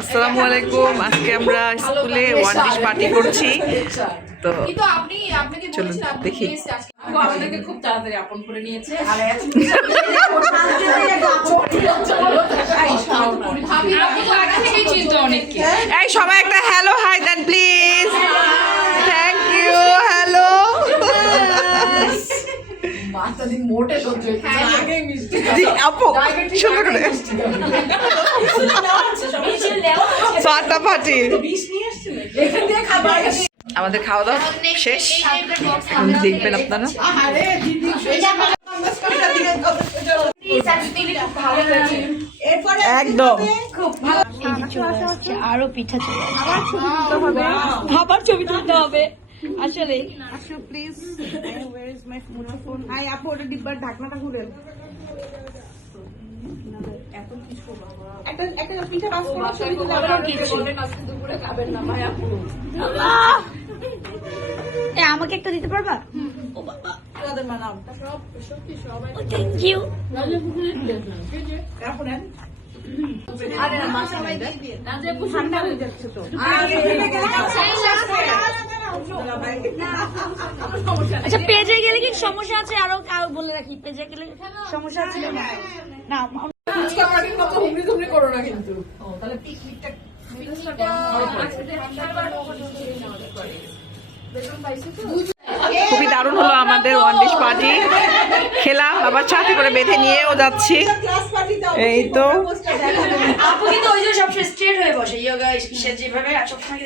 আসসালামু আলাইকুম। আজকে আমরা স্কুলে ওয়ান ডিশ পার্টি করছি, তো চলুন দেখি। আমাদেরকে খুব তাড়াতাড়ি আপন করে নিয়েছে। এই সবাই একটা হ্যালো হাই দেন প্লিজ। Thank you. হ্যালো। আপু সুন্দর করে ফাটাফাটি। আমাদের খাওয়া দাওয়া শেষ, এখন দেখবেন আপনারা। একদম আরো পিঠা চলে আবার ছবি তুলতে হবে। আসলে please where is my phone? I আপু ওটা ডিব্বার ঢাকনাটা খুলেন। একটা পিঠা বাস করে ছবি তুলে আবার দুপুরে খাবেন না ভাই আপু। আমাকে একটা দিতে পারবা? ও বাবা থ্যাংক ইউ। ঠান্ডা হয়ে যাচ্ছে তো। আচ্ছা পেজে গেলে কি সমস্যা আছে? আরো বলে রাখি, পেজে গেলে সমস্যা আছে না? করো না কিন্তু। খুবই দারুণ হলো আমাদের ওয়ান ডিশ পার্টি। খেলাম, আবার সাথে করে বেঁধে নিয়েও যাচ্ছি। এই তো আপু কিন্তু ওই যে সবসময় স্ট্রেট হয়ে বসে, ইয়োগা যেভাবে সবসময়